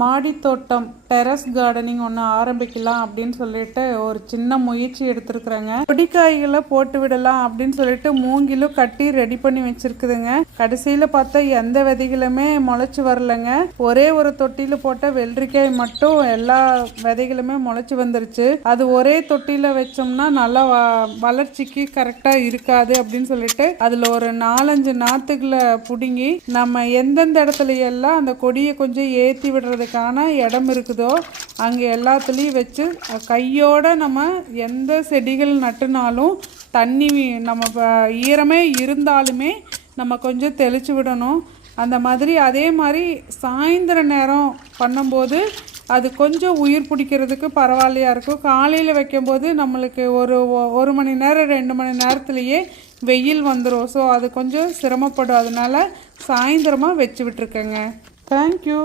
மாடி தோட்டம் terrace gardening ஒன்று ஆரம்பிக்கலாம் அப்படின்னு சொல்லிட்டு ஒரு சின்ன முயற்சி எடுத்துருக்குறேங்க. கொடிக்காய்களை போட்டு விடலாம் அப்படின்னு சொல்லிட்டு மூங்கிலும் கட்டி ரெடி பண்ணி வச்சிருக்குதுங்க. கடைசியில் பார்த்தா எந்த விதைகளுமே முளைச்சி வரலைங்க. ஒரே ஒரு தொட்டியில் போட்ட வெள்ளரிக்காய் மட்டும் எல்லா விதைகளுமே முளைச்சி வந்துருச்சு. அது ஒரே தொட்டியில் வச்சோம்னா நல்லா வளர்ச்சிக்கு கரெக்டாக இருக்காது அப்படின்னு சொல்லிட்டு அதில் ஒரு 4-5 நாற்றுகளை பிடுங்கி நம்ம எந்தெந்த இடத்துல எல்லாம் அந்த கொடியை கொஞ்சம் ஏற்றி விடுறதுக்கான இடம் இருக்குதோ அங்கே எல்லாத்துலேயும் வச்சு கையோட நம்ம எந்த செடிகள் நட்டுனாலும் தண்ணி நம்ம ஈரமே இருந்தாலுமே நம்ம கொஞ்சம் தெளித்து விடணும். அந்த மாதிரி அதே மாதிரி சாயந்தர நேரம் பண்ணும்போது அது கொஞ்சம் உயிர் பிடிக்கிறதுக்கு பரவாயில்லையா இருக்கும். காலையில் வைக்கும்போது நம்மளுக்கு ஒரு மணி நேரம் 2 மணி நேரத்துலேயே வெயில் வந்துடும். ஸோ அது கொஞ்சம் சிரமப்படும். அதனால சாயந்தரமாக வச்சு விட்டுருக்கேங்க. தேங்க்யூ.